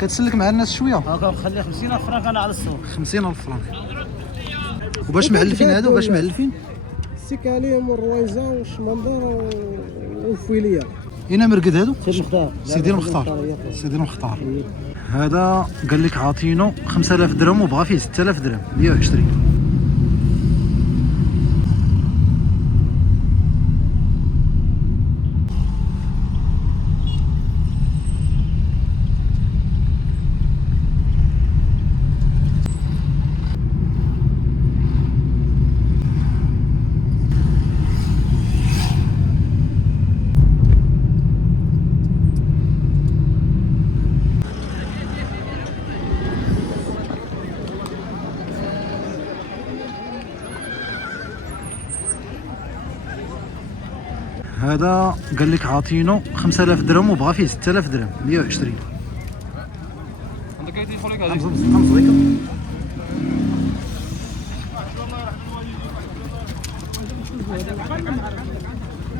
كتسلك مع الناس شويه. هاكا نخلي 50,000 فرانك انا على السوق. 50,000 فرانك. وباش معلفين هادو باش معلفين؟ السكاليم والرويزه والشمندر والفويليه. اين مرقد هادو؟ سيدي المختار. سيدي المختار. سيدي المختار. هذا قال لك عاطينو 5000 درهم وبغى فيه 6000 درهم 120. هذا قال لك عاطينو 5000 درهم وبغى فيه 6000 درهم 120. عندك اي تليفون هذيك؟ خمس دقائق.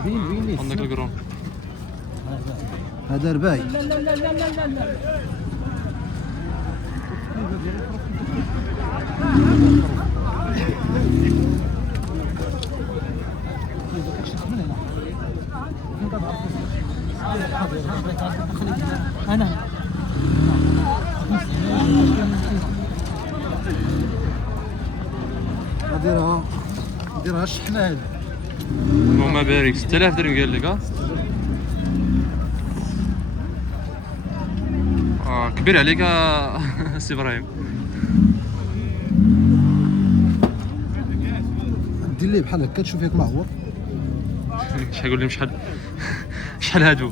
وين عندك القرون. هذا رباعي. انا نديرها الشحنه هذه. اللهم بارك 6000 درهم قال لك. كبير عليك سي ابراهيم. دير ليه بحال هكا تشوف ياك معور. شحال قول لي شحال هادو.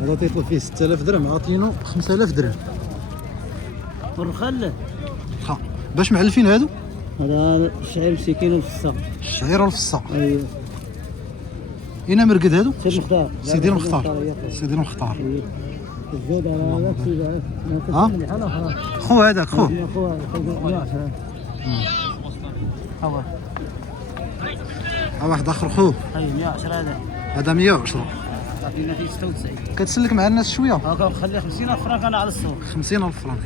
هذا تيطلب فيه 6000 درهم عاطينو 5000 درهم. والرخل باش معلفين هادو؟ هذا الشعير مسكين والفصه. الشعير والفصه. ايوه. اين مرقد هادو؟ سيدي المختار. سيدي المختار. سيدي المختار. الزيد على هذاك ها؟ خو هذاك خو. ها واحد اخر خو. اي 110 هذا. هذا 110. عطينا فيه 96. كتسلك مع الناس شويه. هاكا نخلي 50,000 فرانك انا على السوق. 50,000 فرانك.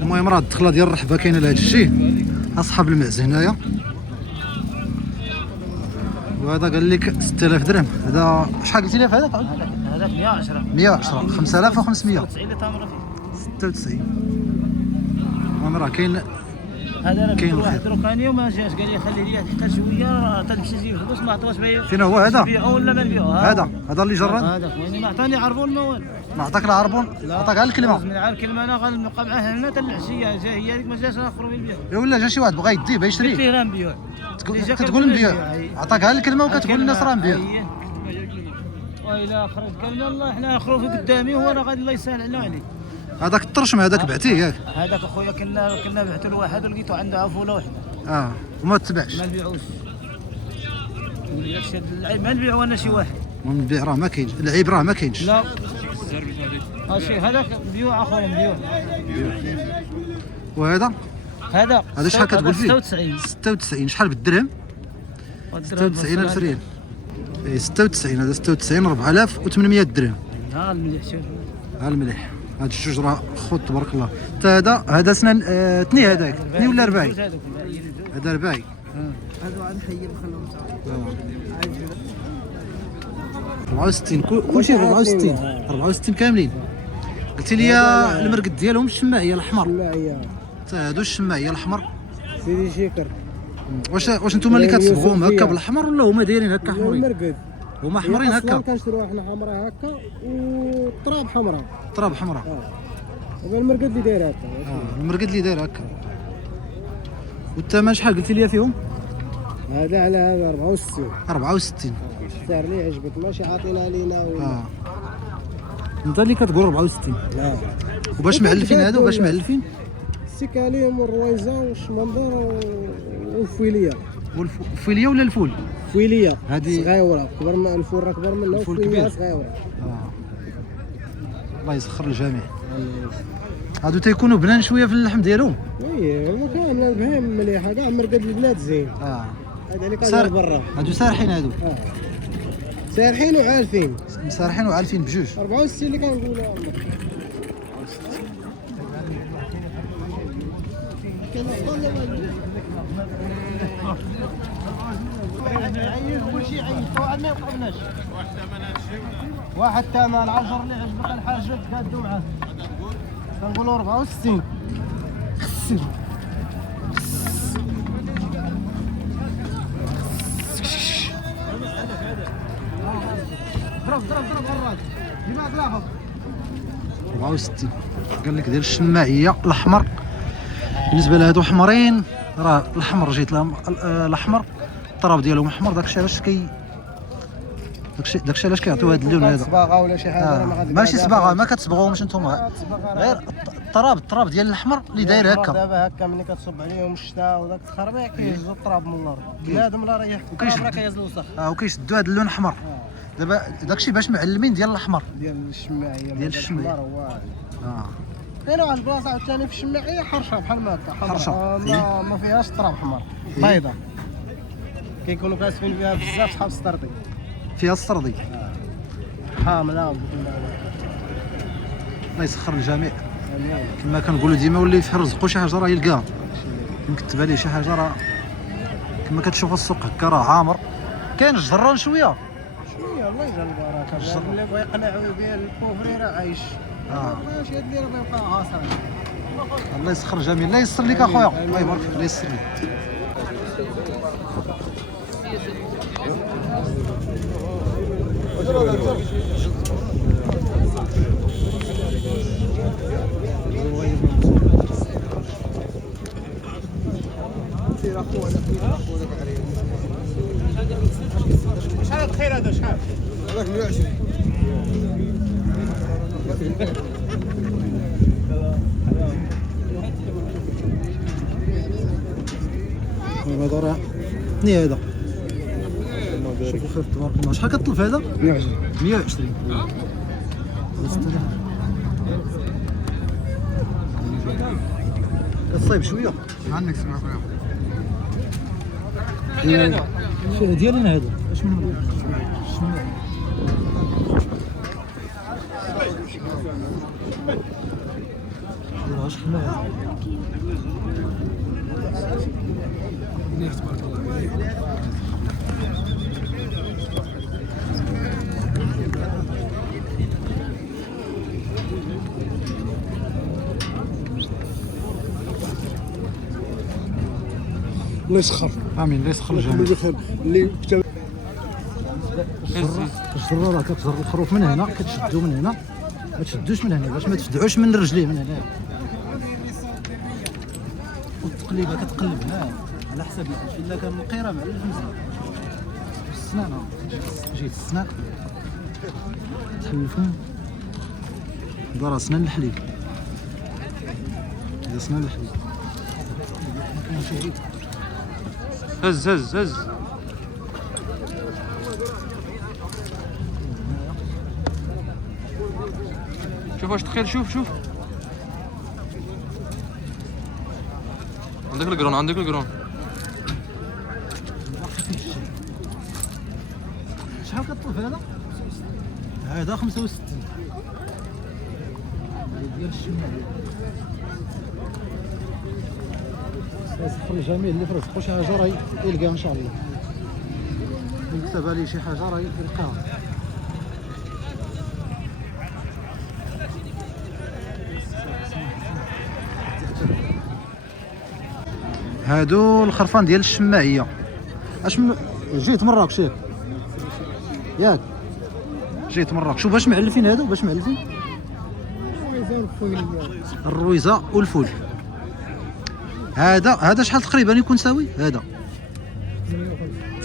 المهم راه الدخله ديال الرحبه كاينه لهذا الشيء. اصحاب المعز هنايا. وهذا قال لك 6000 درهم. هذا شحال قلتي لي في هذاك؟ هذاك 110. 110 5500. 96 اللي تامر فيه. 96. المهم راه كاين. هذا كاين راه واحد الخير. روكاني وما جاش قال لي خليه لي حتى شويه تنمشي نجيب فلوس ما عطاوش بيا. فين هو هذا؟ نبيعو ولا ما نبيعو؟ هذا اللي جرد؟ هذاك يعني ما عطاني عربون ما والو. ما عطاك العربون؟ عطاك على الكلمه. من على الكلمه انا غنبقى معاه هنا حتى العشيه جا هي هذيك ما جاش نخرج نبيع. يا ولا جا شي واحد بغى يديه باش يشريه. قلت ليه راه نبيع. كتقول نبيع. عطاك على الكلمه وكتقول للناس راه نبيع. وإلا خرج كلمه الله حنا نخرج في قدامي وهو راه غادي الله يسهل علينا عليه. هذاك الطرشم هذاك بعتيه ياك؟ هذاك اخويا كنا بعثوا لواحد ولقيتو عنده عفوله وحده. وما تباعش. ما نبيعوش. ما نبيعو انا شي واحد. ونبيع راه ما كاينش، العيب راه ما كاينش. لا. هادشي هذاك بيوع اخويا بيوع. وهذا؟ هذا شحال كتقول فيه؟ 96. 96 شحال بالدرهم؟ 96,000 ريال. 96 هذا 96 4800 درهم. ها المليح شوف. ها المليح. هاد الجوج راه خذ تبارك الله. حتى هذا سنان اثنين هذاك، اثنين ولا رباعي؟ هذا رباعي. هذا عاد نحيي نخليهم صافي. 64 كلشي 64 64 كاملين. قلتي لي المرقد ديالهم الشماعيه الاحمر. الشماعيه. هادو الشماعيه الاحمر. سيدي شيكر. واش نتوما اللي كتصبغوهم هكا بالاحمر ولا هما دايرين هكا حمرين؟ المرقد. هما حمرين هكا. كنشروها حنا حمراء هكا والتراب حمراء. تراب حمراء. هذا المرقد اللي داير هكا. المرقد اللي داير هكا. والثمن شحال قلتي لي فيهم؟ هذا على هذا 64. 64. السعر اللي عجبك ماشي عاطينا لينا انت اللي كتقول 64. لا. وباش معلفين هادو باش معلفين؟ السكاليم والرويزه والشمندر والفويليه. والفويليه ولا الفول؟ فويليه هذه صغيره كبر من الفول راه كبر منها والفويليه صغيره. الله يسخر الجميع. هادو تيكونوا بنان شويه في اللحم ديالهم. وي هما كامل البهايم مليحه كاع مرقد البلاد زين. هذا اللي سار- كان برا. هادو سارحين هادو. سارحين وعارفين. مسارحين وعالفين بجوج. 64 اللي كنقولوا. كل شيء عيب واحد ما يوقفناش. واحد ثمن 10 اللي عجبك الحاجه تقادوا معاه. كنقولوا 64. ضرب الراس. ديما كلافه. 64 قال لك ديال الشماعيه الاحمر. بالنسبه لهادو حمرين راه الاحمر جيت لهم الاحمر الطراب ديالهم احمر. داكشي علاش داكشي علاش كيعطيو هاد اللون هذا. صباغه ولا شي حاجه راه ما غادي. ماشي صباغه، ما كتصبغوهمش نتوما، غير الطراب ديال الاحمر اللي داير هكا. دابا هكا ملي كتصب عليهم الشتاء وداك التخربيق كيهزوا التراب من الارض. بنادم لا راه التراب راه كيهز الوسخ. وكيشدوا هاد اللون الاحمر. دابا داكشي باش معلمين ديال الاحمر. ديال الشماعيه. ديال الشماعية. هو اه كاين واحد البلاصه عاوتاني في الشماعيه حرشه بحال ما هكا حرشة. ما فيهاش تراب حمر بيضاء. كيكونوا كاسفين فيها بزاف صحاب السطردي فيها السردي. حامله. الله يسخر الجميع. كما كنقولوا ديما واللي يفحر رزقو شي حاجه راه يلقاها. مكتب عليه شي حاجه راه كما كتشوف السوق هكا راه عامر. كاين الجران شويه. شويه الله يجعل البركه. اللي بغى يقنعوا به الكوفري راه عايش. ماشي هاد اللي راه بيبقى عاصر. الله يسخر الجميع. الله يسر لك اخويا. الله يبارك فيك. الله يسر لك. شحال الخير هذا شحال؟ هذاك 120. هذا راه ثني هذا. شوفوا خير تبارك الله. شحال كطلب هذا؟ 120. 120. كتصايب شويه. عندك سمع خويا. ديالنا هذا اش من اش خلنا الله يسخر. امين. الله يسخر الجميع. اللي كتب الجره راه كتجر الخروف من هنا، كتشدو من هنا، ما تشدوش من هنا باش ما تفدعوش من رجليه من هنا. والتقليبه كتقلب ها على حسب الحاج. الا كان القيره معلف مزيان السنان جيت السنان تحلفهم. هذا راه سنان الحليب. هذا سنان الحليب. هز هز هز. شوف واش تخيل. شوف عندك القرون. شحال كطلب هذا؟ هذا 65 ديال الشمال. يسخر الجميع اللي في رزقو شي حاجه راه يلقاها ان شاء الله. اللي كتب عليه شي حاجه راه يلقاها. هادو الخرفان ديال الشماعيه. جيت مراكش ياك جيت مراكش. باش معلفين هادو باش معلفين الرويزه والفول. هذا شحال تقريبا يكون ساوي؟ هذا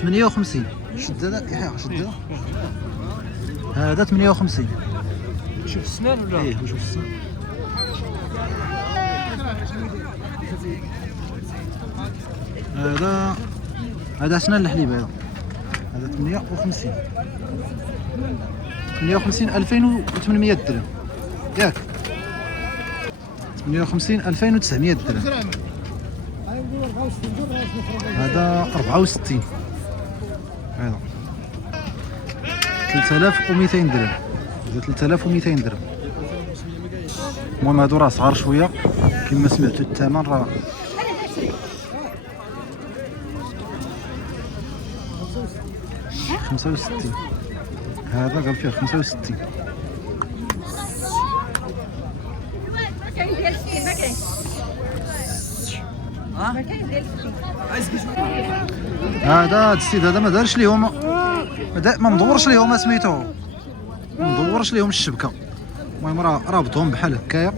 58. شد هذا يحيى شد هذا 58. شوف السنان ولا؟ ايه شوف السنان. هذا سنان الحليب. هذا 58 2800 درهم ياك. 58 2900 درهم. هذا 64. هذا 3200 درهم، هذا 3200 درهم. المهم هادو راه صغار شويه كما سمعتوا، الثمن راه 65. هذا قال فيه 65. ما كاين ديال 60 ما كاين. ما كاين ديال 60. هذا السيد هذا ما دارش ليهم، ما مدورش ليهم سميتو، ما مدورش ليهم الشبكه. المهم راه رابطهم بحال هكايا.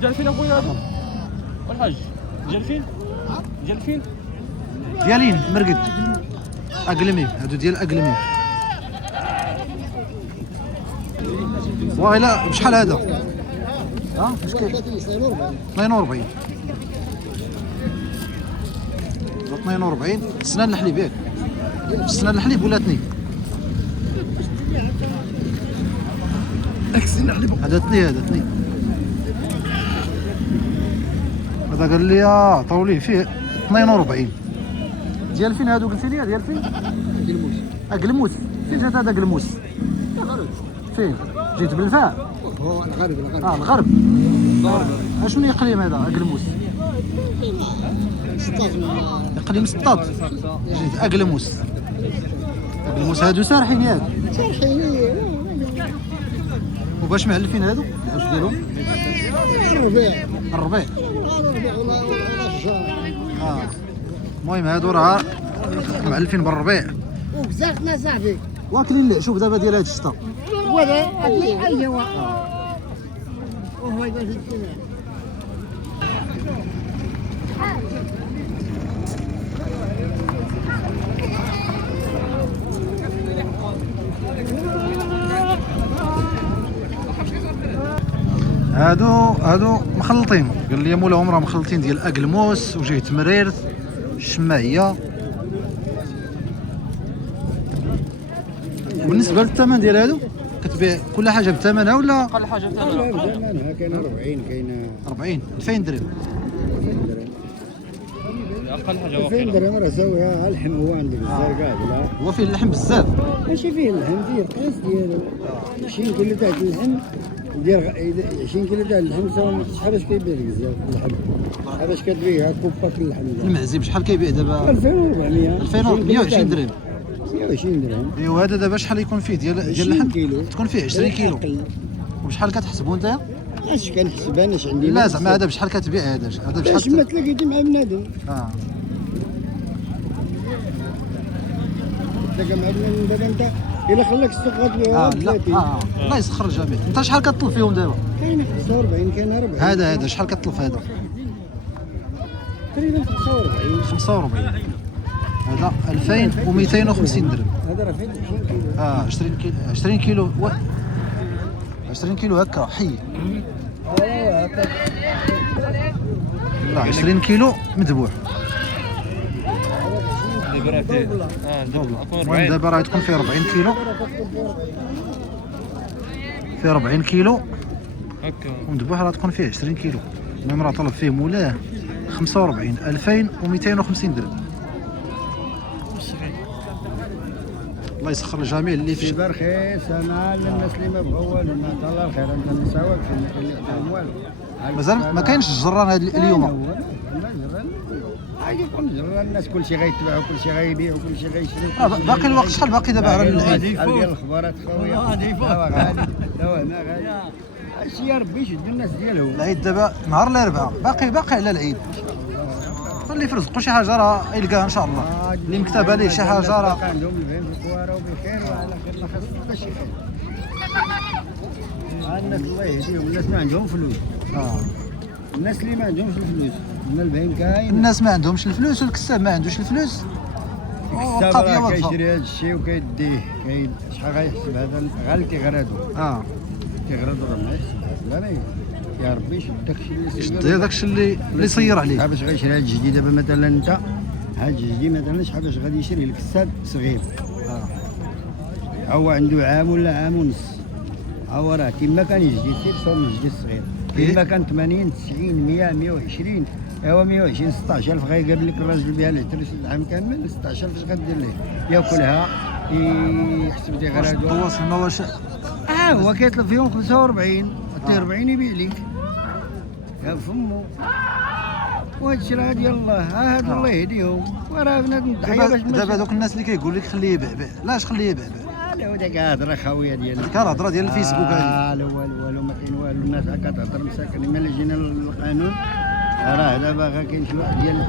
ديال فين اخويا هذا؟ الحاج ديال فين؟ ديال فين؟ ديالين مرقد اقلمي، هادو ديال اقلمي. والا بشحال هذا؟ ها اش كاين؟ 42. 42 سنان الحليب ياك؟ سنان الحليب ولا اثنين؟ هذا اثنين، هذا اثنين. هذا قال لي عطاو ليه فيه 42. ديال فين هادو قلتي لي؟ ديال فين؟ قلموس. قلموس. فين جات هذا قلموس؟ فين؟ جيت بالفاء؟ هو الغرب الغرب. اشنو اقليم هذا قلموس؟ اقليم سطات. جيت اقلموس. اقلموس هادو سارحين ياك؟ وباش معلفين هادو؟ واش ديالهم؟ الربيع. المهم هادو راه معلفين بالربيع. وكزاقنا صاحبي واكلين. شوف دابا ديال هاد الشتا. ولا اكلي ايوا وهو يقول لك هادو مخلطين، قال لي مولاهم راه مخلطين ديال اقلموس وجهه مريرث الشماعيه. وبالنسبه للثمن ديال هادو كتبيع كل حاجه بثمنها ولا اقل حاجه ثمنها زمانها كاين 40 كاين 40 2000 درهم؟ اقل حاجه 2000 درهم راه ساويها اللحم هو عندك الزرقاء لا هو فيه اللحم بزاف. ماشي فيه اللحم، فيه القياس ديالو 20 كيلو تاع اللحم ديال 20 كيلو تاع اللحم سوا شحال باش كيبيع لك بزاف اللحم. باش كتبيع كوباك اللحم المعزي بشحال كيبيع دابا؟ 2400 2420 درهم. 120 درهم. ايوا هذا دابا شحال يكون فيه ديال 20 اللحم؟ كيلو. تكون فيه 20 كيلو. وبشحال كتحسبوا نتايا؟ اش كنحسب انا اش عندي؟ لا زعما هذا بشحال كتبيع؟ هذا باش ما بشحال؟ تلاقيتي مع بنادم تلقى مع بنادم دابا انت الا خلاك السوق غتبيعها ب 30. الله يسخر الجميع. انت شحال كتطلب فيهم دابا؟ كاين 45 كاين 40 هذا شحال كتطلب في هذا؟ تقريبا 45. 45. هذا 2250 درهم. هذا راه فيه 20 كيلو. 20 كيلو 20 كيلو هكا حي. لا 20 كيلو مذبوح. المهم دابا راه تكون فيه 40 كيلو، فيه 40 كيلو هكا ومذبوح راه تكون فيه 20 كيلو. المهم راه طلب فيه مولاه 45 2250 درهم. الله يسخر الجميع اللي في يبقى رخيص. انا للناس اللي ما بغاو والو ما الله الخير انت نساوك اللي عندهم والو. مازال ما كاينش الجران هذا اليوم. عادي يكون جران الناس كلشي غيتباع وكلشي غيبيع وكلشي غيشري. باقي الوقت شحال باقي دابا على العيد؟ ديال الاخبارات خويا دواء غالي دواء هنا غالي. اش يا ربي يشدوا الناس ديالهم. العيد دابا نهار الاربعاء، باقي على العيد. اللي في رزقو شي حاجه راه يلقاها ان شاء الله. اللي مكتبه ليه شي حاجه راه عندهم الفهم في الكواره وبخير وعلى خير ما خاص حتى شي خير. الناس الله يهديهم الناس ما عندهم فلوس. الناس اللي ما عندهمش الفلوس من البهيم كاين. الناس ما عندهمش الفلوس والكساب ما عندوش الفلوس. الكساب راه كيشري هذا الشيء وكيديه شحال غيحسب هذا غير اللي كيغردو. كيغردو راه ما يحسب لا يا ربي يشد داكشي اللي يشد داكشي اللي صير عليه. باش غيشري هاد الجديد دابا مثلا انت هاد الجديد مثلا شحال باش غادي يشري لك الساد صغير. هو عنده عام ولا عام ونص. هو راه كيما كان جديد سير صار جديد صغير. كيما كان 80 90 100 120 ايوا 120 16000 غيقابل لك الراجل بها اللي تريس العام كامل 16000 اش غدير ليه؟ ياكلها يحسب دي غير هادو تواصل ما واش هو كيطلب فيهم 45 حتى 40 يبيع لك يا فمو وهذا الشيء راه ديال الله هاد الله يهديهم وراه بنادم ضحيه باش دابا دوك الناس اللي كيقول لك خليه يبيع لاش خليه يبيع لا وداك هضره خاويه ديال ديك الهضره ديال الفيسبوك هذه لا والو ما كاين والو الناس هكا تهضر مساكن ملي جينا للقانون راه دابا كاين شي واحد ديال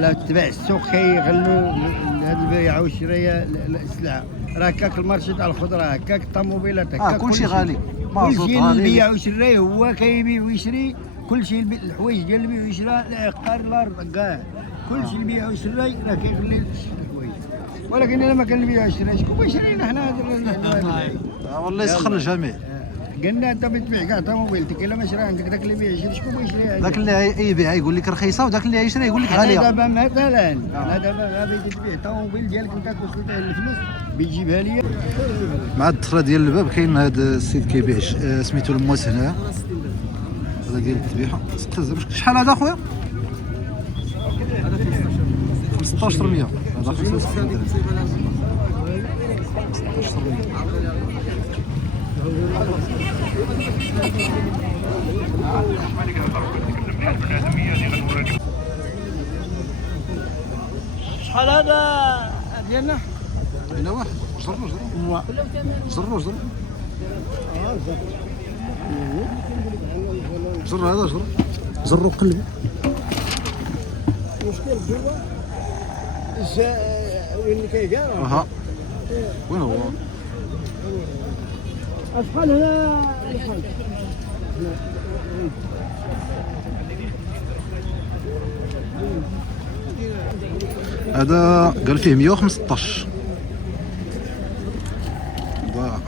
لا تبع السوق كيغلوا هاد البيع والشرايه السلعه راه هكاك المارشي تاع الخضره هكاك الطوموبيلات هكاك كلشي غالي كلشي البيع والشرايه هو كيبيع ويشري كلشي الحوايج ديال البيع والشراء العقار الارض كاع كلشي البيع والشراء راه كيغلي الحوايج ولكن الا ما كان البيع والشراء شكون بيشرينا حنا والله يسخر الجميع قلنا انت بتبيع كاع طوموبيلتك الا ما شرا عندك داك اللي يبيع شكون بيشري داك اللي يبيع يقول لك رخيصه وداك اللي يشري يقول لك غاليه دابا مثلا انا دابا غادي تبيع طوموبيل ديالك انت توصلت الفلوس بتجيبها لي مع الدخله ديال الباب كاين هذا السيد كيبيع سميتو المواس هنا هذا ديال الذبيحه شحال هذا اخويا 1500 هذا 65 درهم 1600 شحال هذا ديالنا؟ هنا واحد جرو هذا جرو قلبي المشكل هو وين كيقال اها وين هو اشحال هنا الخلق هذا قال فيه 115 ضاع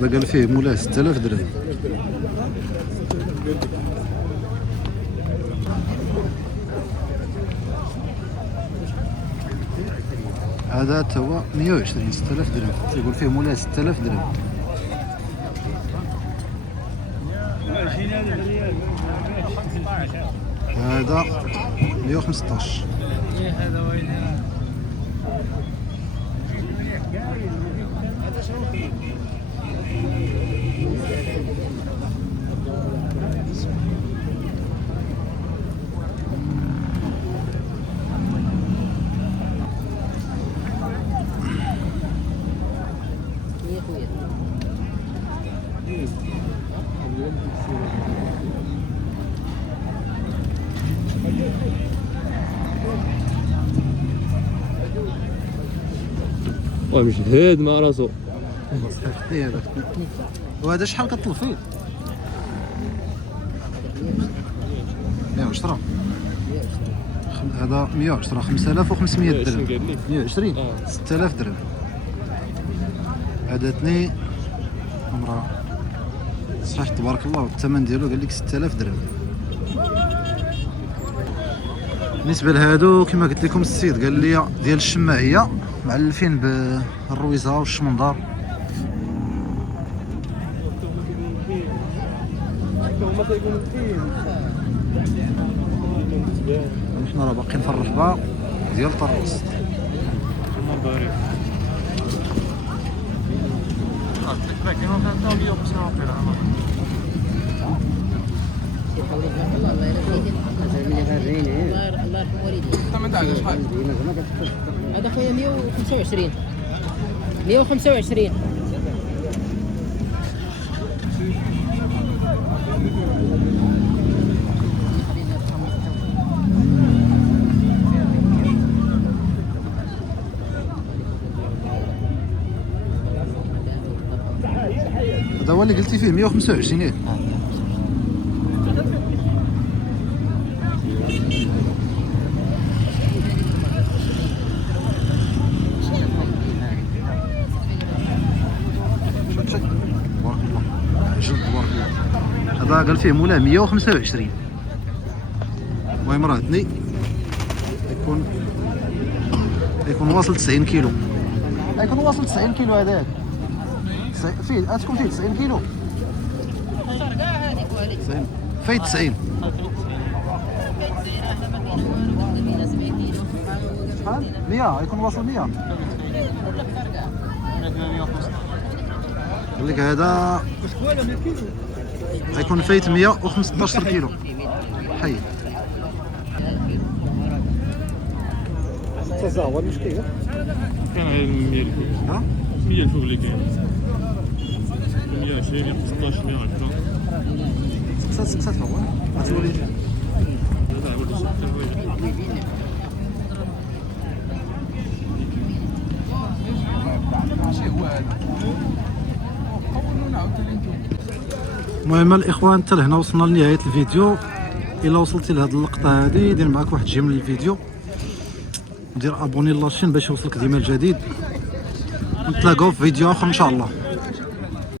هذا قال فيه مولاه 6000 درهم هذا توا 120 6000 درهم يقول فيه مولاه 6000 درهم هذا 115 هذا وين مش هاد مع راسو وهذا شحال كطلب فيه 110 هذا 110 5500 درهم 120 6000 درهم هذا اثنين امراه صحيح تبارك الله الثمن ديالو قال لك 6000 درهم بالنسبه لهادو كما قلت لكم السيد قال لي ديال الشماعيه معلفين بالرويزه والشمندار حنا راه باقيين في الرحبه ديال طروس الله يرحم والديك. هذا خويا 125 125 هذا هو اللي قلتي فيه 125 ياك هذا قال فيه مولاه 125. المهم راه ثني يكون واصل 90 كيلو، يكون واصل 90 كيلو هذاك فيه تكون فيه 90 كيلو فيه 90 شحال 100 يكون واصل 100. قال لك هذا غيكون فايت 115 كيلو حي. هذا هو المشكل. كان غير 100 الفوق. ها 100 الفوق اللي كاين 120 115 110. سكسات هو غتولي هذا هو اللي المهم الاخوان حتى لهنا وصلنا لنهايه الفيديو. الا وصلتي لهاد اللقطه هذه دير معاك واحد جيم للفيديو، دير ابوني لاشين باش يوصلك ديما الجديد. نتلاقاو في فيديو اخر ان شاء الله.